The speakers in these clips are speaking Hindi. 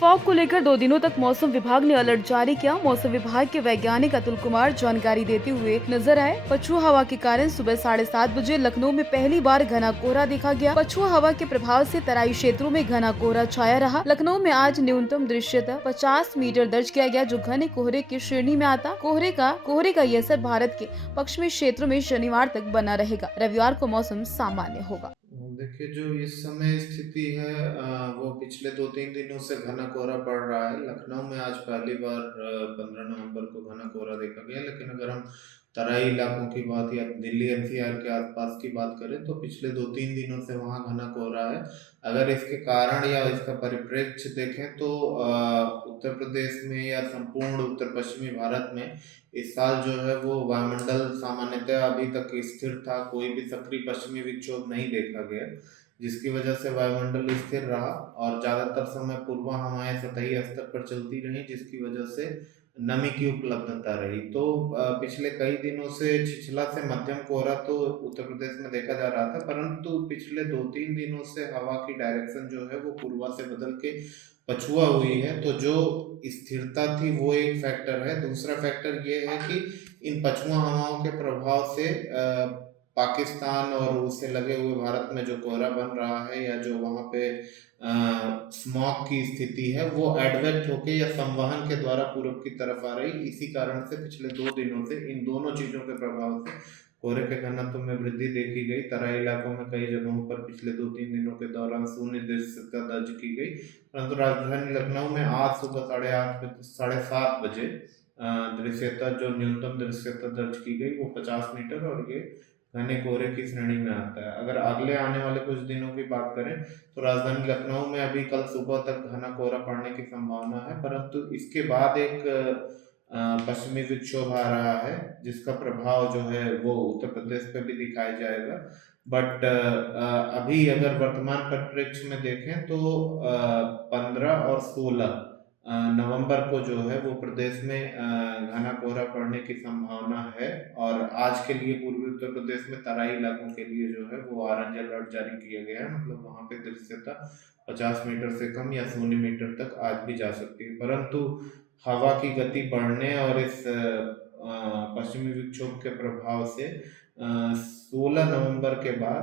फॉग को लेकर 2 दिनों तक मौसम विभाग ने अलर्ट जारी किया। मौसम विभाग के वैज्ञानिक अतुल कुमार जानकारी देते हुए नजर आए। पछुआ हवा के कारण सुबह 7:30 बजे लखनऊ में पहली बार घना कोहरा देखा गया। पछुआ हवा के प्रभाव से तराई क्षेत्रों में घना कोहरा छाया रहा। लखनऊ में आज न्यूनतम दृश्यता 50 मीटर दर्ज किया गया, जो घने कोहरे की श्रेणी में आता। कोहरे का ये असर भारत के पश्चिमी क्षेत्रों में शनिवार तक बना रहेगा। रविवार को मौसम सामान्य होगा। देखिए, जो इस समय स्थिति है वो पिछले 2-3 दिनों से घना कोहरा पड़ रहा है। लखनऊ में आज पहली बार 15 नवंबर को घना कोहरा देखा गया, लेकिन अगर हम तराई इलाकों की बात या दिल्ली एनसीआर के आसपास की बात करें तो पिछले 2-3 दिनों से वहाँ घना कोहरा है। अगर इसके कारण या इसका परिप्रेक्ष्य देखें तो उत्तर प्रदेश में या संपूर्ण उत्तर पश्चिमी भारत में इस साल जो है वो वायुमंडल सामान्यतः अभी तक स्थिर था, कोई भी सक्रिय पश्चिमी विक्षोभ नहीं देखा गया, जिसकी वजह से वायुमंडल स्थिर रहा और ज़्यादातर समय पूर्वा हवाएं सतही स्तर पर चलती रहीं, जिसकी वजह से नमी की उपलब्धता रही। तो पिछले कई दिनों से छिछला से मध्यम कोहरा तो उत्तर प्रदेश में देखा जा रहा था, परंतु पिछले 2-3 दिनों से हवा की डायरेक्शन जो है वो पूर्वा से बदल के पछुआ हुई है। तो जो स्थिरता थी वो एक फैक्टर है। दूसरा फैक्टर ये है कि इन पछुआ हवाओं के प्रभाव से पाकिस्तान और उससे लगे हुए भारत में जो कोहरा बन रहा है या जो वहाँ पे स्मॉग की स्थिति है वो एडवेक्ट होके या संवहन के द्वारा पूरब की तरफ आ रही। इसी कारण से पिछले 2 दिनों से इन दोनों चीजों के प्रभाव से कोहरे के घनत्व में वृद्धि देखी गई। तराई इलाकों में कई जगहों पर पिछले 2-3 दिनों के दौरान शून्य दृश्यता दर्ज की गई, परंतु राजधानी लखनऊ में आज सुबह 7:30 बजे दृश्यता जो न्यूनतम दृश्यता दर्ज की गई वो 50 मीटर, और ये घने कोहरे की श्रेणी में आता है। अगर अगले आने वाले कुछ दिनों की बात करें तो राजधानी लखनऊ में अभी कल सुबह तक घना कोहरा पड़ने की संभावना है, परंतु इसके बाद एक पश्चिमी विक्षोभ आ रहा है जिसका प्रभाव जो है वो उत्तर प्रदेश पे भी दिखाई जाएगा। बट अभी अगर वर्तमान परिप्रेक्ष्य में देखें तो 15 और 16 नवंबर को जो है वो प्रदेश में घना कोहरा पड़ने की संभावना है। और आज के लिए पूर्वी उत्तर प्रदेश में तराई इलाकों के लिए जो है वो ऑरेंज अलर्ट जारी किया गया है, मतलब वहाँ पे दृश्यता 50 मीटर से कम या 0 मीटर तक आज भी जा सकती है। परंतु हवा की गति बढ़ने और इस पश्चिमी विक्षोभ के प्रभाव से 16 नवंबर के बाद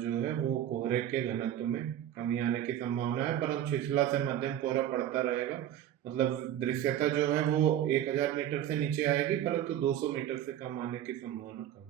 जो है वो कोहरे के घनत्व में कमी आने की संभावना है, परंतु छिछला से मध्यम कोहरा पड़ता रहेगा। मतलब दृश्यता जो है वो 1000 मीटर से नीचे आएगी, परंतु 200 मीटर से कम आने की संभावना कम है।